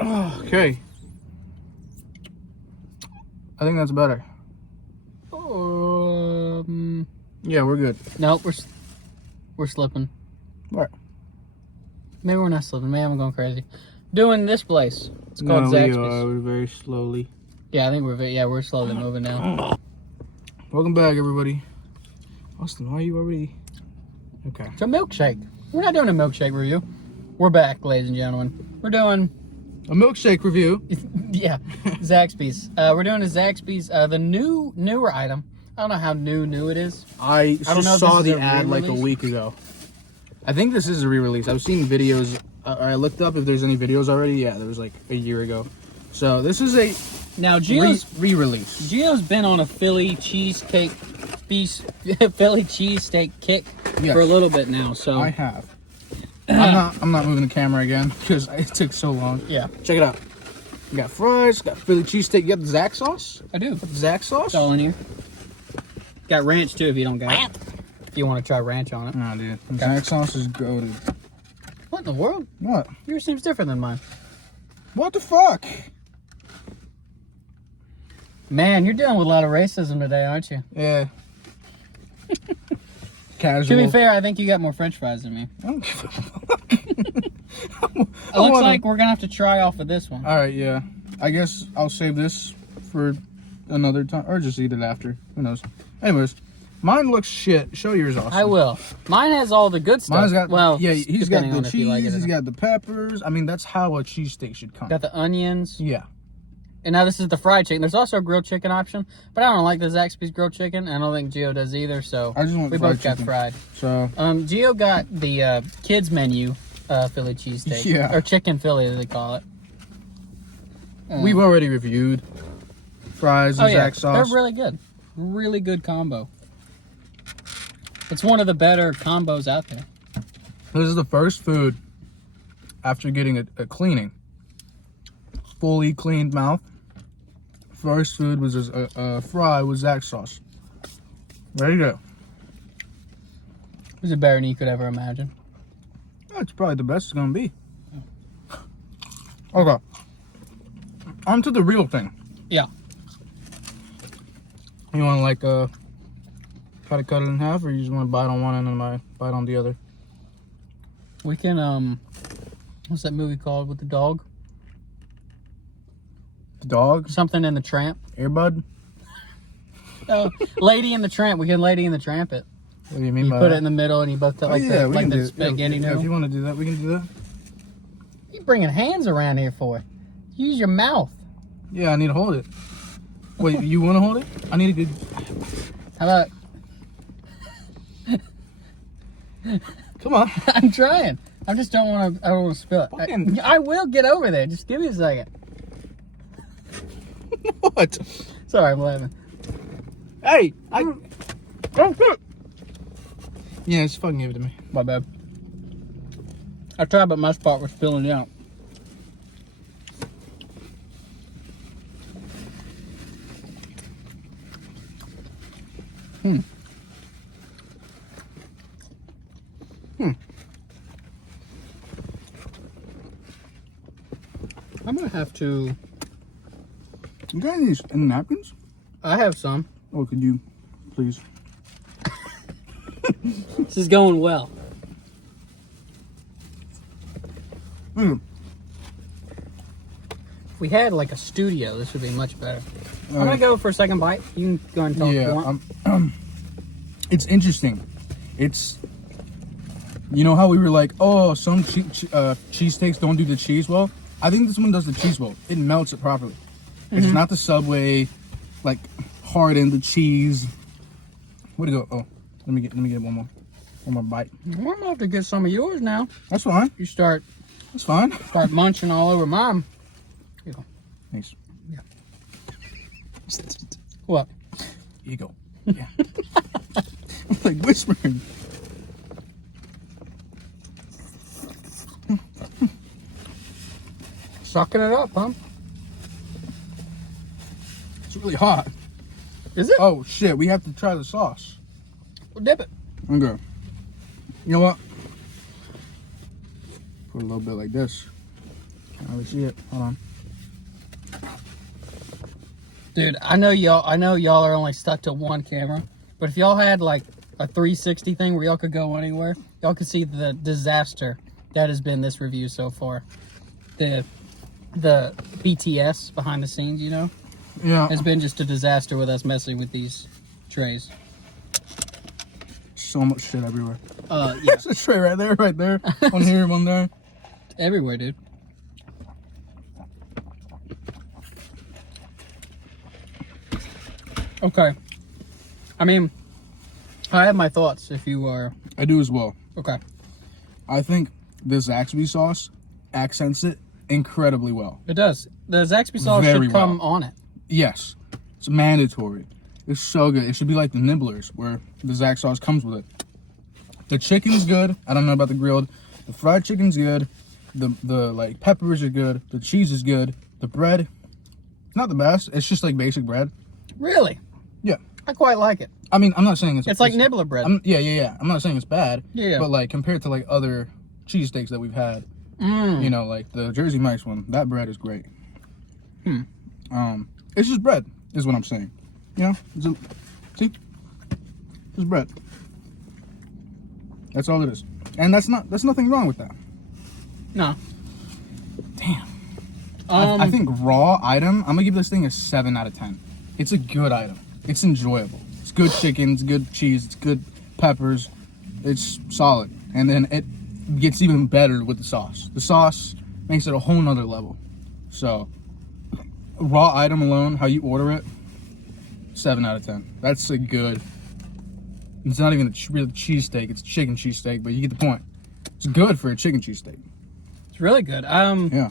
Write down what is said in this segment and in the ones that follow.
Okay. I think that's better. Yeah, we're good. Nope, we're slipping. What? Maybe we're not slipping. Maybe I'm going crazy. Doing this place. It's called Zaxbys. We're very slowly. Yeah, I think we're slowly moving now. Welcome back, everybody. Austin, why are you already? Okay. It's a milkshake. We're not doing a milkshake review. We're back, ladies and gentlemen. We're doing a milkshake review. Yeah, Zaxbys. We're doing a Zaxbys, the newer item. I don't know how new it is. I just saw the ad like a week ago. I think this is a re-release. I've seen videos. I looked up if there's any videos already. Yeah, there was like a year ago. So this is a re-release. Gio's been on a Philly cheesesteak kick for a little bit now. So I have. I'm not moving the camera again because it took so long. Yeah. Check it out. You got fries, got Philly cheesesteak. You got the Zax sauce? I do. Zax sauce? It's all in here. Got ranch too if you don't got it. If you want to try ranch on it. No, dude. Zax sauce is goated. What in the world? What? Yours seems different than mine. What the fuck? Man, you're dealing with a lot of racism today, aren't you? Yeah. Casual. To be fair, I think you got more French fries than me. I don't give a fuck. It looks like we're going to have to try off of this one. All right, yeah. I guess I'll save this for another time, or just eat it after. Who knows? Anyways, mine looks shit. Show yours, Austin. I will. Mine has all the good stuff. Mine's got, well, yeah, he's got the cheese, like he's got the peppers. I mean, that's how a cheesesteak should come. Got the onions. Yeah. And now this is the fried chicken. There's also a grilled chicken option, but I don't like the Zaxby's grilled chicken. I don't think Gio does either, so I just want we both got fried. So Gio got the kids menu Philly cheesesteak. Yeah. Or chicken Philly, as they call it. We've already reviewed fries and Zax sauce. They're really good. Really good combo. It's one of the better combos out there. This is the first food after getting a cleaning. Fully cleaned mouth. First food was a fry with Zax sauce. There you go. Is it better than you could ever imagine? That's probably the best it's gonna be. Okay. On to the real thing. Yeah. You want to like try to cut it in half, or you just want to bite on one end and bite on the other? We can what's that movie called with the dog? The dog? Something in the Tramp. Airbud? Oh, Lady in the Tramp. We can Lady in the Tramp it. What do you mean by put that? it in the middle and you both like the spaghetti noodle. If you want to do that, we can do that. You bringing hands around here for? Use your mouth. Yeah, I need to hold it. Wait, you want to hold it? I need a good... How about... Come on. I'm trying. I just don't want to. I don't want to spill it. I will get over there. Just give me a second. What? Sorry, I'm laughing. Hey, yeah, just fucking give it to me. My bad. I tried, but my spot was spilling out. I'm gonna have to. You got any napkins? I have some. Oh, could you, please? This is going well. Mm. If we had like a studio, this would be much better. I'm gonna go for a second bite. You can go and talk. Yeah, it's interesting. It's, you know how we were like, oh, some cheesesteaks don't do the cheese well. I think this one does the cheese well. It melts it properly. It's not the Subway, like hard in the cheese. Where'd it go? Oh, let me get one more bite. I'm gonna have to get some of yours now. That's fine. You start munching all over mine. Here you go. Nice. Yeah. What? Here you go. Yeah. I'm like whispering. Sucking it up, huh? It's really hot. Is it? Oh shit, we have to try the sauce. We'll dip it. Okay. You know what? Put a little bit like this. Oh, we see it. Hold on. Dude, I know y'all are only stuck to one camera, but if y'all had like a 360 thing where y'all could go anywhere, y'all could see the disaster that has been this review so far. The BTS behind the scenes, you know, Yeah. has been just a disaster with us messing with these trays. So much shit everywhere. Yeah, There's a tray right there. One here, one there. everywhere, dude. Okay. I mean, I have my thoughts if you are... I do as well. Okay. I think the Zaxby sauce accents it incredibly well. It does. The Zaxby sauce Very should come well. on it. Yes. It's mandatory. It's so good. It should be like the Nibblers, where the Zax sauce comes with it. The chicken's good. I don't know about the grilled. The fried chicken's good. The like peppers are good. The cheese is good. The bread, not the best. It's just like basic bread. Really? Yeah. I quite like it. I mean, I'm not saying It's like nibbler bread. Yeah. I'm not saying it's bad. Yeah. But like compared to like other cheesesteaks that we've had, you know, like the Jersey Mike's one, that bread is great. It's just bread, is what I'm saying. You know, see, it's bread. That's all it is, and that's nothing wrong with that. No. Damn. I think raw item. I'm gonna give this thing a 7 out of 10. It's a good item. It's enjoyable. It's good chicken. It's good cheese. It's good peppers. It's solid, and then it gets even better with the sauce. The sauce makes it a whole nother level. So, raw item alone, how you order it, 7 out of 10. That's a good. It's not even a real cheesesteak. It's a chicken cheesesteak, but you get the point. It's good for a chicken cheesesteak. It's really good. Yeah.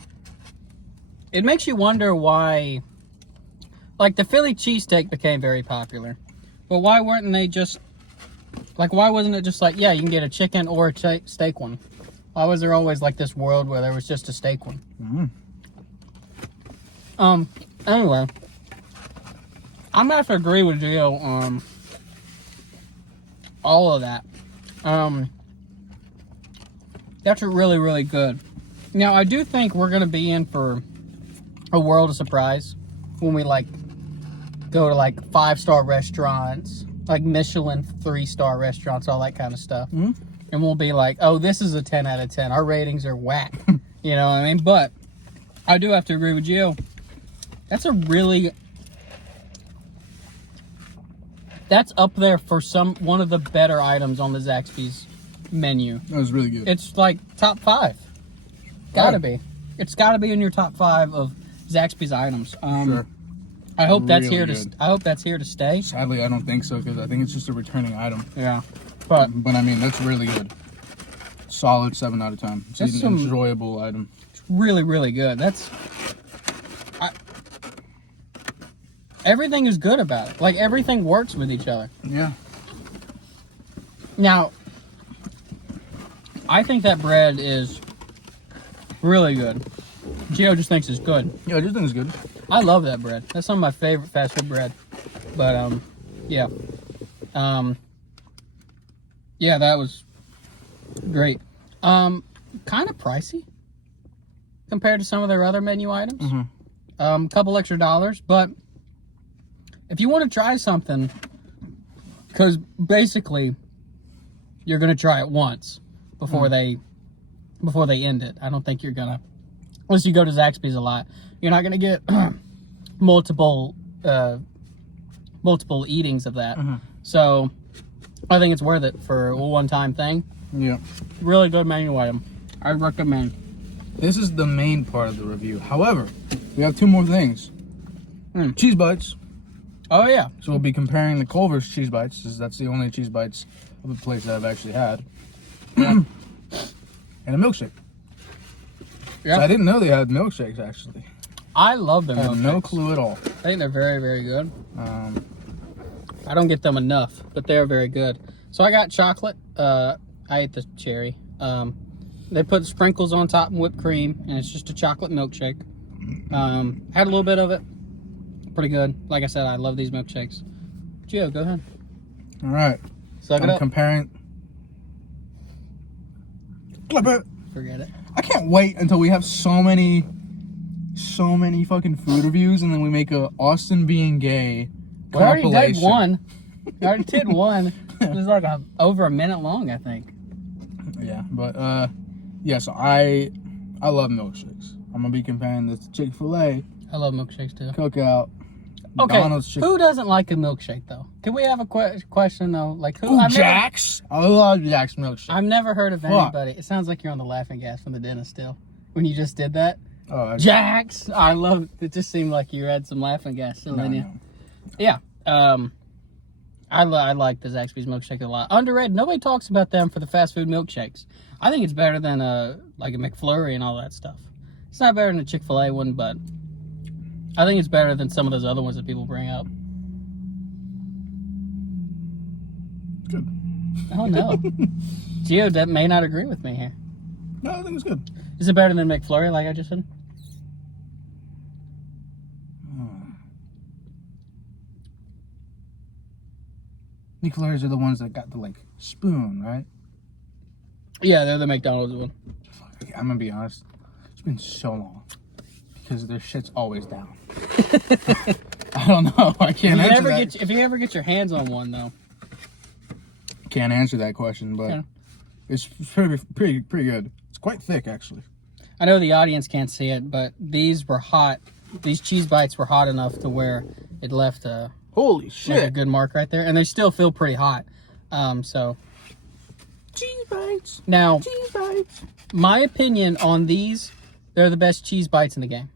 It makes you wonder why, like the Philly cheesesteak became very popular, but why weren't they just, like why wasn't it just like, yeah, you can get a chicken or a steak one? Why was there always like this world where there was just a steak one? Anyway, I'm gonna have to agree with Gio on all of that. That's really, really good. Now, I do think we're gonna be in for a world of surprise when we like go to like 5-star restaurants, like Michelin 3-star restaurants, all that kind of stuff. And we'll be like, oh, this is a 10 out of 10. Our ratings are whack. You know what I mean? But I do have to agree with Gio. That's up there for one of the better items on the Zaxby's menu. That was really good. It's like top 5. Gotta be. It's gotta be in your top 5 of Zaxby's items. Sure. I hope that's Really here good. to. I hope that's here to stay. Sadly, I don't think so because I think it's just a returning item. Yeah, but I mean, that's really good. Solid 7 out of 10. It's That's an enjoyable item. it's really, really good. Everything is good about it. Like everything works with each other. Yeah. Now, I think that bread is really good. Gio just thinks it's good. Yeah, I just think it's good. I love that bread. That's some of my favorite fast food bread. But yeah. Yeah, that was great. Kind of pricey compared to some of their other menu items. Couple extra dollars, but if you want to try something, because basically you're gonna try it once before they end it. I don't think you're gonna, unless you go to Zaxby's a lot, you're not gonna get multiple eatings of that. So I think it's worth it for a one-time thing. Yeah. Really good menu item. I recommend. This is the main part of the review. However, we have 2 more things. Cheese bites. Oh yeah. So we'll be comparing the Culver's cheese bites, because that's the only cheese bites of a place that I've actually had. And a milkshake. Yeah. So I didn't know they had milkshakes, actually. I love them. I had no clue at all. I think they're very, very good. I don't get them enough, but they're very good. So I got chocolate. I ate the cherry. They put sprinkles on top and whipped cream, and it's just a chocolate milkshake. Had a little bit of it. Pretty good. Like I said, I love these milkshakes. Gio, go ahead. All right. Suck it I'm up. comparing. Clip it. Forget it. I can't wait until we have so many so many fucking food reviews, and then we make a Austin being gay. We already did compilation. one. We already did one. It was like over a minute long, I think. Yeah, but yeah. So I love milkshakes. I'm gonna be comparing this to Chick-fil-A, I love milkshakes too. Cookout, Okay, McDonald's. who doesn't like a milkshake though? Can we have a question though? Like who? Ooh, Jack's. I love Jack's milkshake. I've never heard of Fuck. anybody. It sounds like you're on the laughing gas from the dentist still. When you just did that. Oh, Jack's. I love it. It just seemed like you had some laughing gas still in you. no. Yeah. I like the Zaxbys milkshake a lot. Underrated. Nobody talks about them for the fast food milkshakes. I think it's better than like a McFlurry and all that stuff. It's not better than a Chick-fil-A one, but I think it's better than some of those other ones that people bring up. Good. Oh no. Gio, that may not agree with me here. No, I think it's good. Is it better than McFlurry, like I just said? McFlurries are the ones that got the like spoon, right? Yeah, they're the McDonald's one. I'm gonna be honest. It's been so long because their shit's always down. I don't know. I can't answer that. If you ever get your hands on one, though. Can't answer that question, but Yeah. it's pretty good. It's quite thick, actually. I know the audience can't see it, but these were hot. These cheese bites were hot enough to where it left Holy like a shit! good mark right there, and they still feel pretty hot. So Cheese bites. now, Cheese bites. my opinion on these, they're the best cheese bites in the game.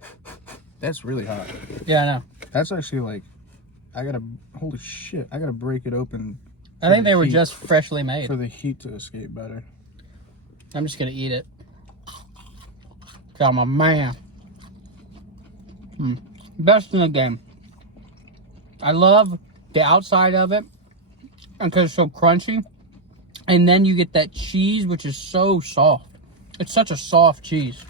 That's really hot. Yeah, I know. That's actually like, holy shit! I gotta break it open. I think they were heat. just freshly made. For the heat to escape better. I'm just gonna eat it. 'Cause I'm a man. Best in the game. I love the outside of it because it's so crunchy. And then you get that cheese, which is so soft. It's such a soft cheese.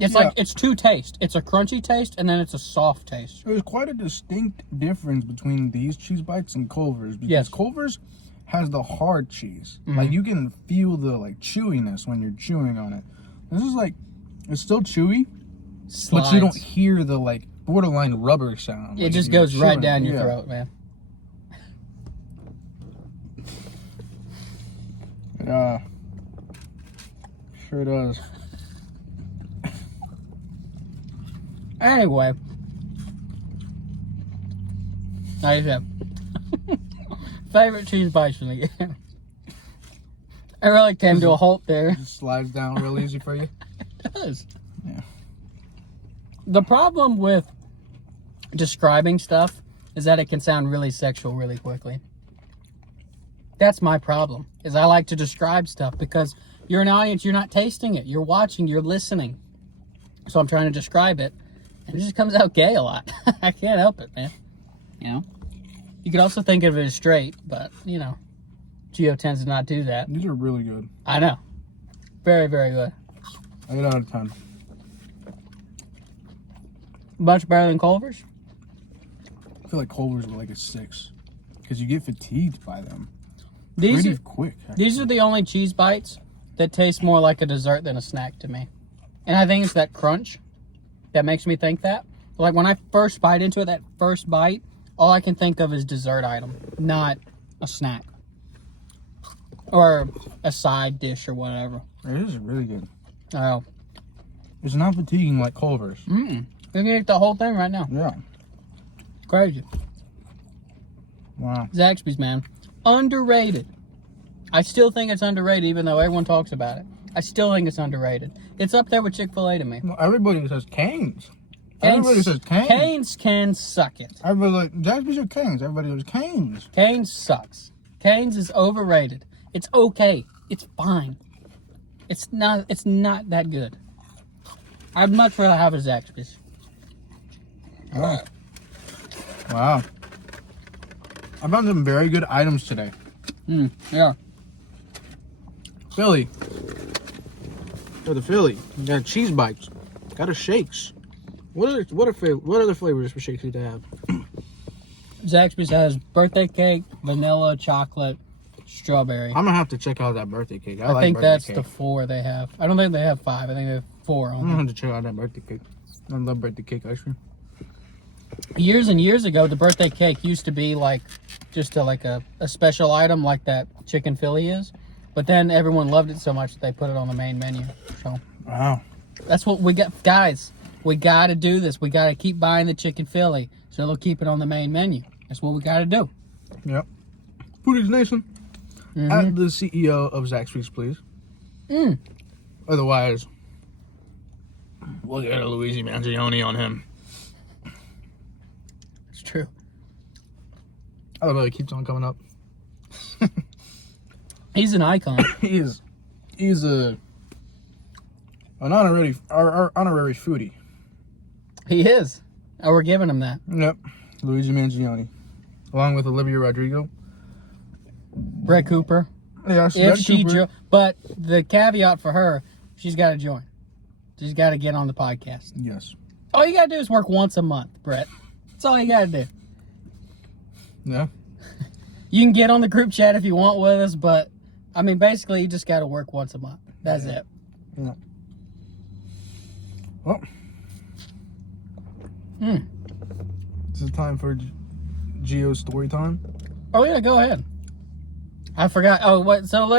It's like, it's two tastes. It's a crunchy taste, and then it's a soft taste. There's quite a distinct difference between these cheese bites and Culver's. Because Yes. Culver's has the hard cheese. Like, you can feel the, like, chewiness when you're chewing on it. This is, like, it's still chewy, but you don't hear the, like, borderline rubber sound. It like, just if you're goes right chewing. down your Yeah. throat, man. Yeah. Sure does. Anyway. Like I said. Favorite cheese bites in the game. I really came to a halt there. It just slides down real easy for you. It does. Yeah. The problem with describing stuff is that it can sound really sexual really quickly. That's my problem, is I like to describe stuff because you're an audience, you're not tasting it. You're watching, you're listening. So I'm trying to describe it, and it just comes out gay a lot. I can't help it, man. You know? You could also think of it as straight, but, you know, Gio tends to not do that. These are really good. I know. Very, very good. 8 out of 10. Much better than Culver's? I feel like Culver's were like a 6. Because you get fatigued by them. These Pretty are, quick. these are the only cheese bites that taste more like a dessert than a snack to me. And I think it's that crunch that makes me think that. Like when I first bite into it, that first bite, all I can think of is dessert item, not a snack. Or a side dish or whatever. It is really good. Oh. It's not fatiguing like Culver's. You can eat the whole thing right now. Yeah. Crazy. Wow. Zaxby's, man. Underrated. I still think it's underrated, even though everyone talks about it. I still think it's underrated. It's up there with Chick-fil-A to me. Well, everybody says Cane's. Everybody says Cane's. Cane's can suck it. Everybody like, Zaxby's or Cane's? Everybody goes Cane's. Cane's sucks. Cane's is overrated. It's okay. It's fine. It's not that good. I'd much rather have a Zaxby's. Oh. Wow. I found some very good items today. Yeah. Philly. For the Philly. You got cheese bites. Got a shakes. What other flavors for shakes do they have? Zaxby's has birthday cake, vanilla, chocolate, strawberry. I'm gonna have to check out that birthday cake. I like think birthday that's cake. the 4 they have. I don't think they have 5. I think they have 4 I'm on gonna there. have to check out that birthday cake. I love birthday cake ice cream. Years and years ago, the birthday cake used to be like just a special item like that chicken Philly is. But then everyone loved it so much that they put it on the main menu. So Wow. that's what we got, guys. We got to do this. We got to keep buying the chicken Philly so they'll keep it on the main menu. That's what we got to do. Yep. Foodies Nation. At the CEO of Zaxbys, please. Otherwise, we'll get a Luigi Mangione on him. It's true. I don't know. It keeps on coming up. He's an icon. He's an honorary foodie. He is. Oh, we're giving him that. Yep. Luigi Mangione. Along with Olivia Rodrigo. Brett Cooper. Yes, If she but the caveat for her, she's got to join. She's got to get on the podcast. Yes. All you got to do is work once a month, Brett. That's all you got to do. Yeah. You can get on the group chat if you want with us, but I mean, basically, you just got to work once a month. That's it. Yeah. Well. This is time for Gio's story time. Oh, yeah, go ahead. I forgot. Oh, what? So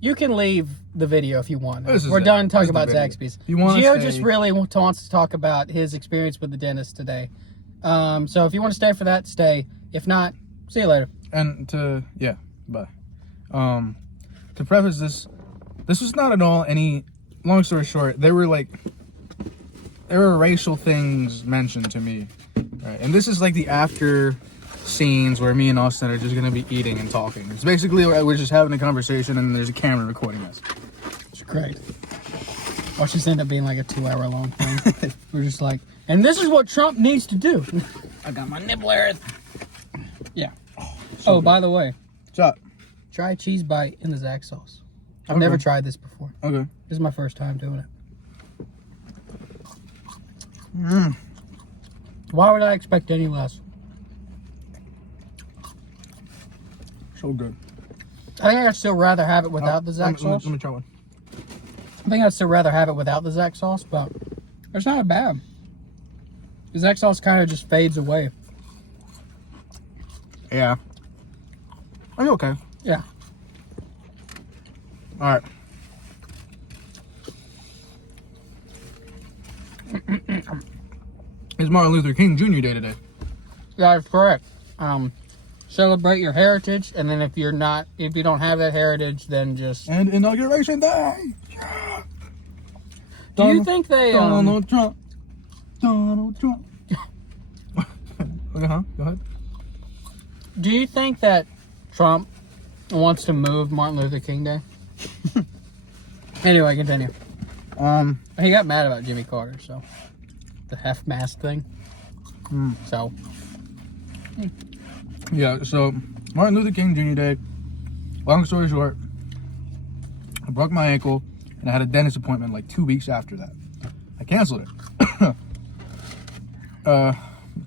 you can leave the video if you want. We're done talking about Zaxby's. Gio just really wants to talk about his experience with the dentist today. So if you want to stay for that, stay. If not, see you later. And bye. To preface this was not at all any, long story short, there were racial things mentioned to me, right? And this is like the after scenes where me and Austin are just gonna be eating and talking. It's basically we're just having a conversation and there's a camera recording us. It's great. Watch this end up being like a 2-hour long thing. We're just like, and this is what Trump needs to do. I got my nibbler. Yeah. Oh, by the way. What's up? Try cheese bite in the Zax sauce. I've never tried this before. Okay. This is my first time doing it. Why would I expect any less? So good. I think I'd still rather have it without the Zax sauce. Let me try one. I think I'd still rather have it without the Zax sauce, but it's not bad. The Zax sauce kind of just fades away. Yeah. Are you okay? Yeah. All right. It's Martin Luther King Jr. Day today. That's correct. Celebrate your heritage, and then if you don't have that heritage, then just... And Inauguration Day! Yeah. Do you think they... Donald Trump. Donald Trump. Okay, huh? Go ahead. Do you think that Trump wants to move Martin Luther King Day? Anyway, continue. He got mad about Jimmy Carter, so... The half-mast thing. So... Yeah, so Martin Luther King Jr. Day, long story short, I broke my ankle and I had a dentist appointment like 2 weeks after that. I canceled it.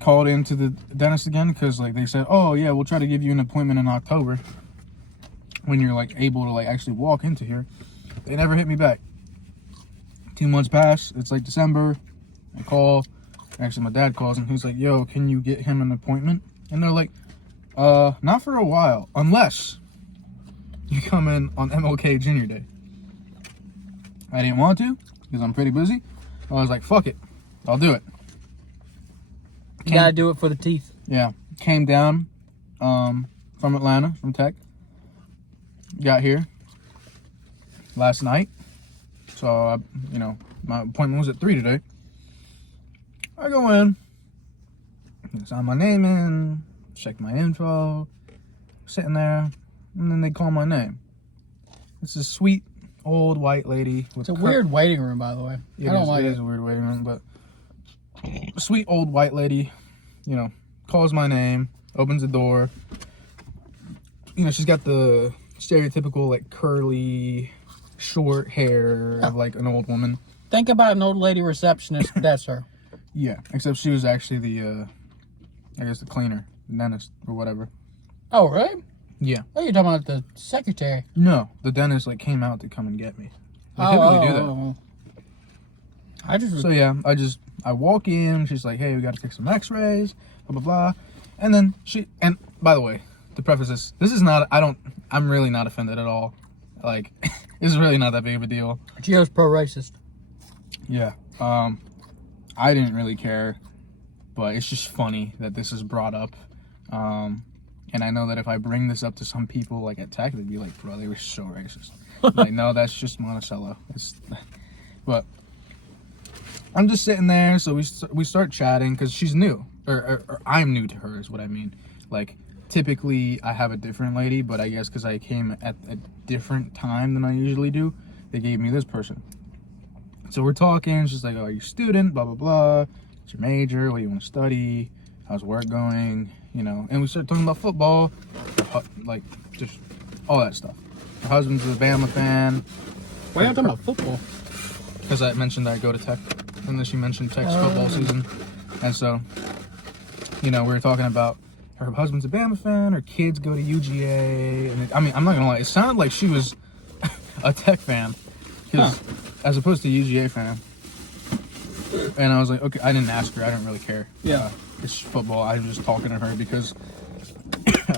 Called into the dentist again because they said, oh yeah, we'll try to give you an appointment in October when you're able to actually walk into here. They never hit me back. 2 months pass, it's December, I call, actually my dad calls and he's like, yo, can you get him an appointment? And they're like, not for a while, unless you come in on MLK Jr. Day. I didn't want to, because I'm pretty busy. I was like, fuck it, I'll do it. You gotta do it for the teeth. Yeah, came down from Atlanta, from Tech. Got here last night. So, my appointment was at 3 today. I go in, sign my name in, check my info, sitting there, and then they call my name. It's a sweet old white lady. It's a weird waiting room, by the way. I don't like it. It is a weird waiting room, but a sweet old white lady, calls my name, opens the door. She's got the stereotypical curly, short hair of an old woman. Think about an old lady receptionist. That's her. Yeah, except she was actually the cleaner, the dentist, or whatever. Oh, really? Yeah. Oh, you're talking about the secretary. No, the dentist came out to come and get me. They typically do that. I just... So yeah, I I walk in, she's like, hey, we got to take some x-rays, blah, blah, blah. And then and by the way, to preface this is not, I'm really not offended at all. Like, this is really not that big of a deal. Gio's pro-racist. Yeah. I didn't really care, but it's just funny that this is brought up. And I know that if I bring this up to some people, like at Tech, they'd be like, bro, they were so racist. Like, no, that's just Monticello. But I'm just sitting there, so we start chatting, because she's new. Or I'm new to her, is what I mean. Like, typically, I have a different lady, but I guess because I came at a different time than I usually do, they gave me this person. So we're talking, she's like, oh, are you a student, blah, blah, blah. What's your major? What do you want to study? How's work going? You know, and we start talking about football, like, just all that stuff. Her husband's a Bama fan. Why are you talking about football? Because I mentioned that I go to Tech, and then she mentioned Tech's football season. And so, you know, we were talking about her husband's a Bama fan, her kids go to UGA, and I mean, I'm not gonna lie, it sounded like she was a Tech fan, as opposed to UGA fan. And I was like, okay, I didn't ask her, I didn't really care. Yeah. It's football. I'm just talking to her because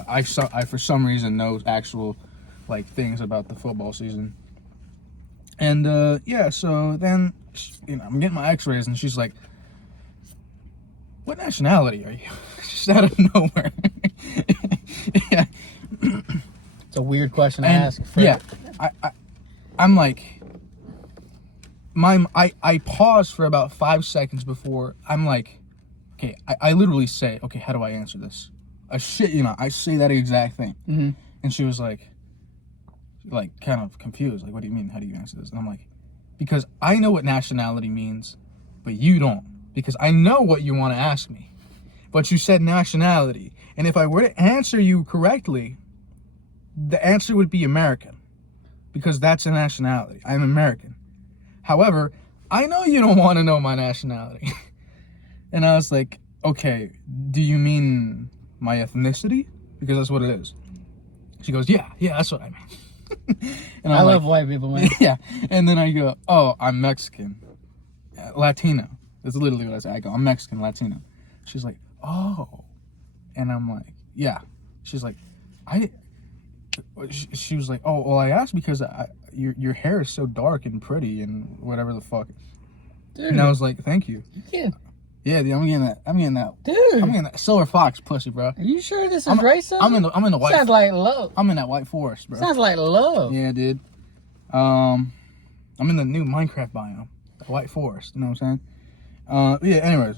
I for some reason know actual like things about the football season. And yeah, so then I'm getting my x-rays and she's like, what nationality are you? Just out of nowhere. Yeah. It's a weird question to ask. Yeah. I'm like, I pause for about 5 seconds before I'm like, okay, I literally say, okay, how do I answer this? I say that exact thing. Mm-hmm. And she was like kind of confused. Like, what do you mean? How do you answer this? And I'm like, because I know what nationality means, but you don't. Because I know what you want to ask me. But you said nationality. And if I were to answer you correctly, the answer would be American. Because that's a nationality. I'm American. However, I know you don't want to know my nationality. And I was like, okay, do you mean my ethnicity? Because that's what it is. She goes, yeah, that's what I mean. And I love white people, man. Yeah. And then I go, oh, I'm Mexican. Latino. That's literally what I say. I go, I'm Mexican, Latino. She's like, oh. And I'm like, yeah. She's like, she was like, oh, well, I asked because your hair is so dark and pretty and whatever the fuck. Dude. And I was like, thank you. Yeah. Yeah, dude, I'm getting that. Dude. I'm getting that silver fox pussy, bro. Are you sure this is racism? I'm in the white. Sounds like love. I'm in that white forest, bro. Sounds like love. Yeah, dude. I'm in the new Minecraft biome, the white forest. You know what I'm saying? Yeah. Anyways.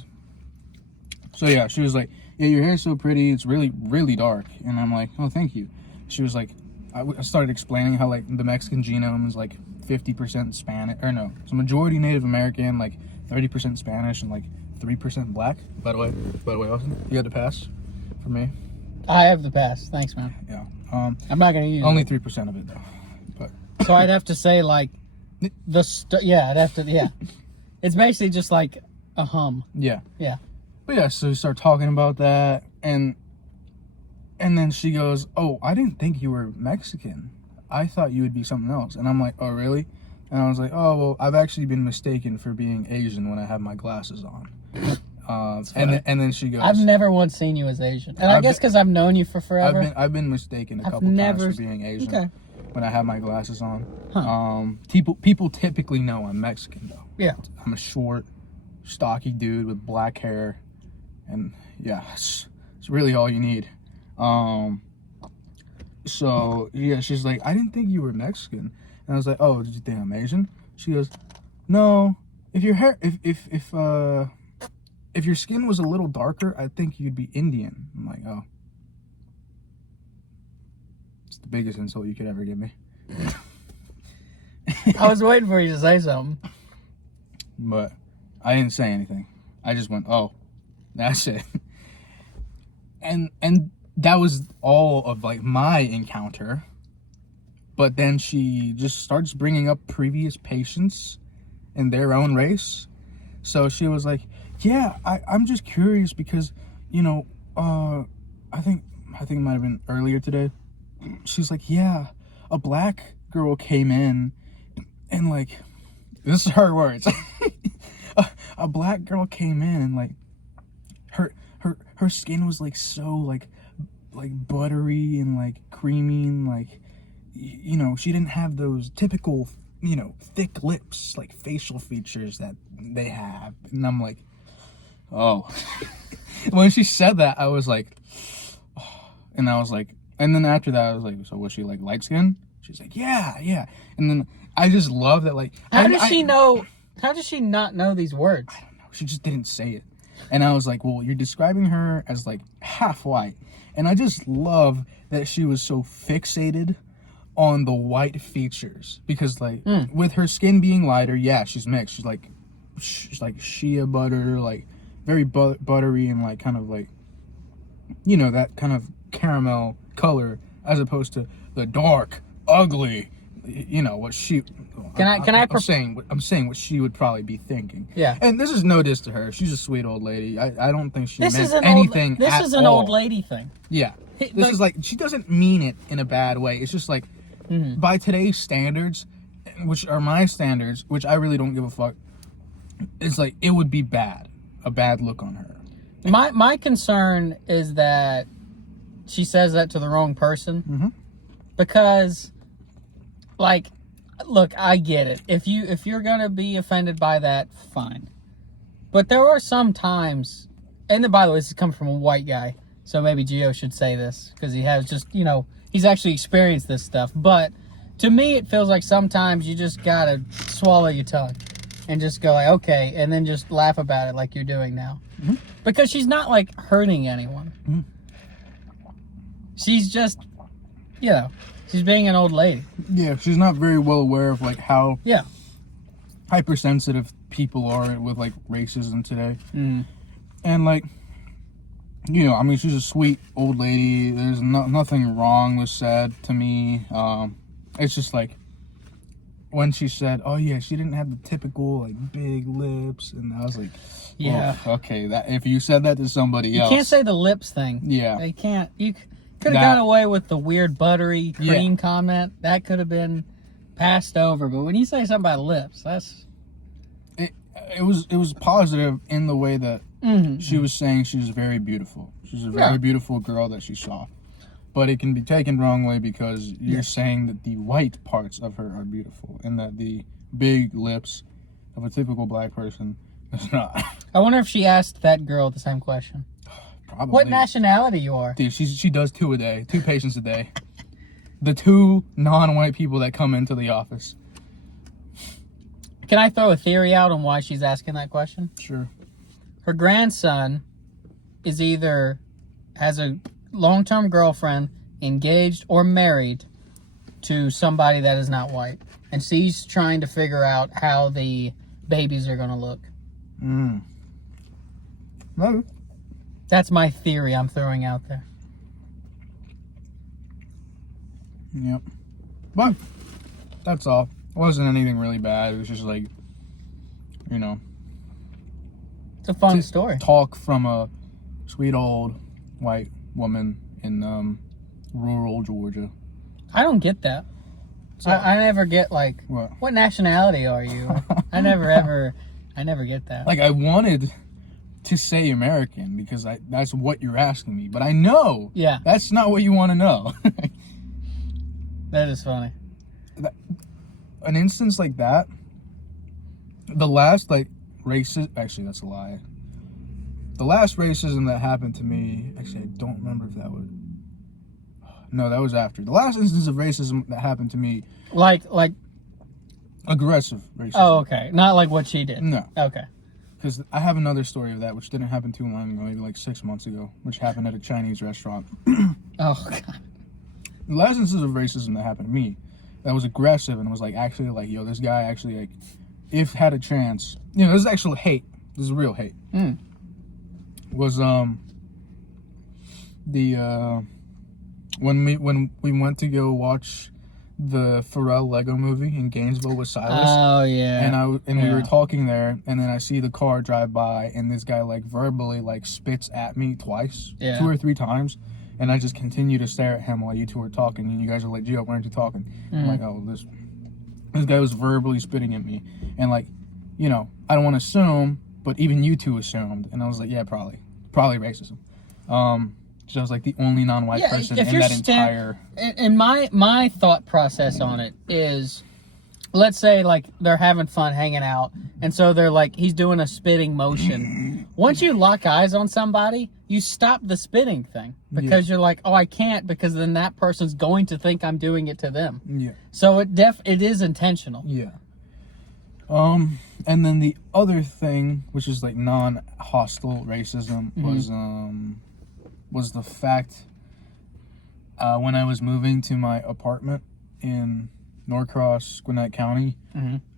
So yeah, she was like, yeah, your hair's so pretty. It's really, really dark. And I'm like, oh, thank you. She was like, I started explaining how like the Mexican genome is like 50% Spanish, or no, it's a majority Native American, like 30% Spanish, and like 3% black. By the way, Austin, you got the pass for me. I have the pass. Thanks, man. Yeah. I'm not gonna use only 3% of it though. But so I'd have to say like I'd have to. Yeah. It's basically just like a hum. Yeah. Yeah. But yeah, so we start talking about that, and then she goes, oh, I didn't think you were Mexican. I thought you would be something else. And I'm like, oh, really? And I was like, oh, well, I've actually been mistaken for being Asian when I have my glasses on. And then she goes, I've never once seen you as Asian. And I guess because I've known you for forever. I've been mistaken a couple times for being Asian when I have my glasses on. Huh. People typically know I'm Mexican, though. Yeah. I'm a short, stocky dude with black hair. And, yeah, it's really all you need. So yeah, she's like, I didn't think you were Mexican. And I was like, oh, did you think I'm Asian? She goes, no, if your hair, if your skin was a little darker, I think you'd be Indian. I'm like, oh, it's the biggest insult you could ever give me. I was waiting for you to say something, but I didn't say anything. I just went, oh, that's it. And that was all of like my encounter. But then she just starts bringing up previous patients in their own race. So she was like, yeah, I'm just curious because, you know, I think it might have been earlier today. She's like, yeah, a black girl came in and like, this is her words. a black girl came in and like her skin was like so like buttery and like creamy and like you know, she didn't have those typical, you know, thick lips, like facial features that they have. And I'm like, oh. When she said that, I was like, oh. And I was like, and then after that, I was like, so was she like light skinned? She's like, yeah. And then I just love that, like, how does she know? How does she not know these words? I don't know. She just didn't say it. And I was like, well, you're describing her as like half white. And I just love that she was so fixated on the white features because like with her skin being lighter, yeah, she's mixed. She's like shea butter, like very buttery and like kind of like, you know, that kind of caramel color as opposed to the dark, ugly, you know, what she. I'm saying what she would probably be thinking. Yeah. And this is no diss to her. She's a sweet old lady. I don't think she This meant is an anything old. This at is an all. old lady thing. Yeah. This is like, she doesn't mean it in a bad way. It's just like, by today's standards, which are my standards, which I really don't give a fuck, it's like, it would be bad. A bad look on her. My concern is that she says that to the wrong person. Because, like, look, I get it. If you're gonna be offended by that, fine. But there are some times, and then by the way, this is coming from a white guy, so maybe Gio should say this because he has just, you know, he's actually experienced this stuff. But to me, it feels like sometimes you just gotta swallow your tongue and just go like, okay, and then just laugh about it like you're doing now. Because she's not like hurting anyone. She's just, you know, she's being an old lady. Yeah, she's not very well aware of like how Yeah. hypersensitive people are with like racism today. And like, you know, I mean, she's a sweet old lady. There's nothing wrong with sad to me. It's just like when she said, "Oh yeah, she didn't have the typical like big lips," and I was like, Yeah. "Oh, okay, that if you said that to somebody else, You can't say the lips thing. Yeah. They can't. You could have got away with the weird buttery cream comment. That could have been passed over. But when you say something about lips, that's it was positive in the way that she was saying she was very beautiful. She's a very beautiful girl that she saw. But it can be taken wrong way because you're saying that the white parts of her are beautiful and that the big lips of a typical black person is not. I wonder if she asked that girl the same question. Probably. What nationality you are? Dude, she does 2 a day. 2 patients a day. The 2 non-white people that come into the office. Can I throw a theory out on why she's asking that question? Sure. Her grandson is either has a long-term girlfriend, engaged or married to somebody that is not white. And she's trying to figure out how the babies are going to look. No. That's my theory I'm throwing out there. Yep. But that's all. It wasn't anything really bad. It was just like, you know. It's a fun story. Talk from a sweet old white woman in rural Georgia. I don't get that. So, I never get like, what nationality are you? I never get that. Like I wanted to say American because that's what you're asking me, but I know that's not what you want to know. That is funny. An instance like that, the last like racist, actually that's a lie. The last racism that happened to me, actually I don't remember if that was, no, that was after. The last instance of racism that happened to me. Like aggressive racism. Oh, okay. Not like what she did. No. Okay. Because I have another story of that, which didn't happen too long ago, maybe like 6 months ago, which happened at a Chinese restaurant. Oh, God. The last instance of racism that happened to me, that was aggressive and was like actually like, yo, this guy actually like, if had a chance, you know, this is actual hate. This is real hate. Was when we went to go watch the Pharrell Lego movie in Gainesville with Silas. Oh yeah. And we were talking there, and then I see the car drive by, and this guy like verbally like spits at me twice, 2 or 3 times, and I just continue to stare at him while you two are talking, and you guys are like, Gio, why aren't you talking? I'm like, oh, this guy was verbally spitting at me, and like, you know, I don't want to assume, but even you two assumed. And I was like, yeah, probably racism. So I was like the only non-white person in that entire. And my thought process on it is, let's say like they're having fun hanging out, and so they're like, he's doing a spitting motion. Once you lock eyes on somebody, you stop the spitting thing because you're like, oh, I can't, because then that person's going to think I'm doing it to them. Yeah. So it is intentional. Yeah. And then the other thing, which is like non-hostile racism, was the fact when I was moving to my apartment in Norcross, Gwinnett County,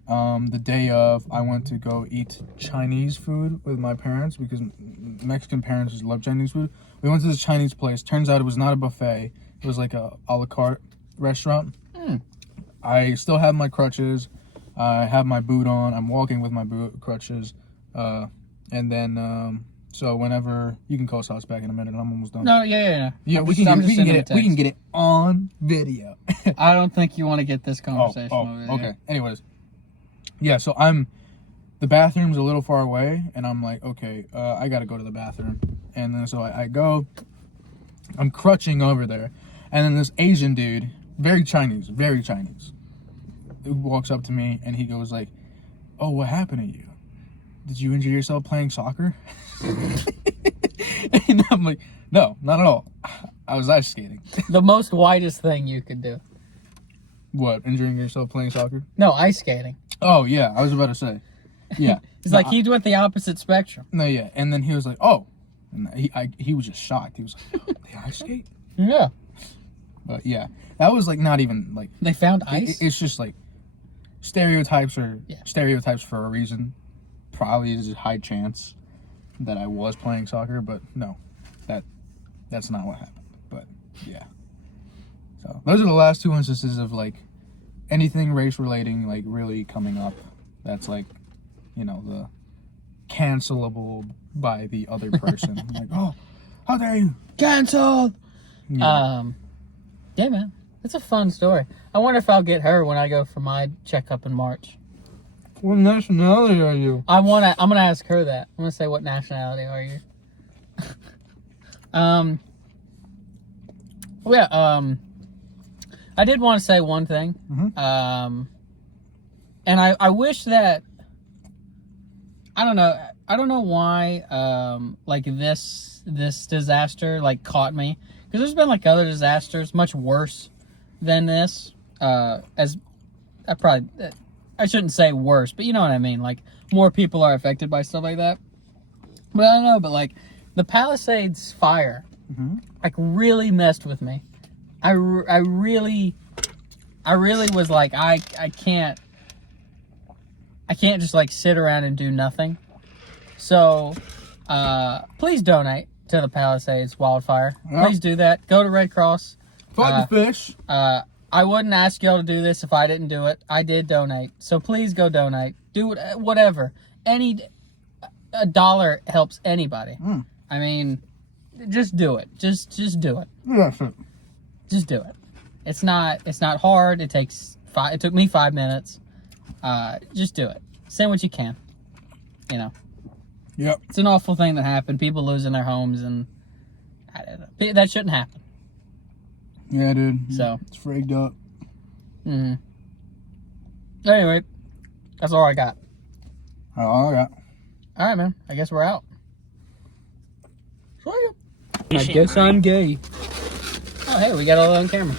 the day of, I went to go eat Chinese food with my parents because Mexican parents just love Chinese food. We went to this Chinese place. Turns out it was not a buffet. It was like a la carte restaurant. I still have my crutches. I have my boot on. I'm walking with my crutches. And then, so whenever, you can call us back in a minute. I'm almost done. No, yeah. Yeah, we can get it on video. I don't think you want to get this conversation on video. Okay. Anyways. Yeah, so the bathroom's a little far away, and I'm like, okay, I gotta go to the bathroom. And then so I go, I'm crutching over there, and then this Asian dude, very Chinese, who walks up to me, and he goes like, oh, what happened to you? Did you injure yourself playing soccer? And I'm like, no, not at all. I was ice skating. The most whitest thing you could do. What, injuring yourself playing soccer? No, ice skating. Oh, yeah, I was about to say. Yeah. It's like he went the opposite spectrum. No, yeah. And then he was like, oh. And he was just shocked. He was like, oh, they ice skate? Yeah. But yeah, that was like not even like. They found ice? It's just like stereotypes are stereotypes for a reason. Probably is a high chance that I was playing soccer, but no, that's not what happened. But yeah. So those are the last two instances of like anything race relating like really coming up. That's like, you know, the cancelable by the other person. Like, oh, how dare you? Canceled. Yeah, man, it's a fun story. I wonder if I'll get her when I go for my checkup in March. What nationality are you? I'm gonna ask her that. I'm gonna say, what nationality are you? I did want to say one thing. And I wish that, I don't know why like this disaster like caught me, because there's been like other disasters much worse than this. I shouldn't say worse, but you know what I mean. Like, more people are affected by stuff like that. But I don't know. But like the Palisades fire, like really messed with me. I really was like, I can't just like sit around and do nothing. So please donate to the Palisades wildfire. Yep. Please do that. Go to Red Cross. Fight the fish. I wouldn't ask y'all to do this if I didn't do it. I did donate. So please go donate. Do it, whatever. A dollar helps anybody. I mean, just do it. Just do it. Yeah, sure. Just do it. It's not hard. It took me 5 minutes. Just do it. Send what you can. You know. Yep. It's an awful thing that happened. People losing their homes, and I don't know. That shouldn't happen. Yeah, dude. So it's freaked up. Anyway, that's all I got. All right. All right, man. I guess we're out. I guess I'm gay. Oh, hey, we got all that on camera.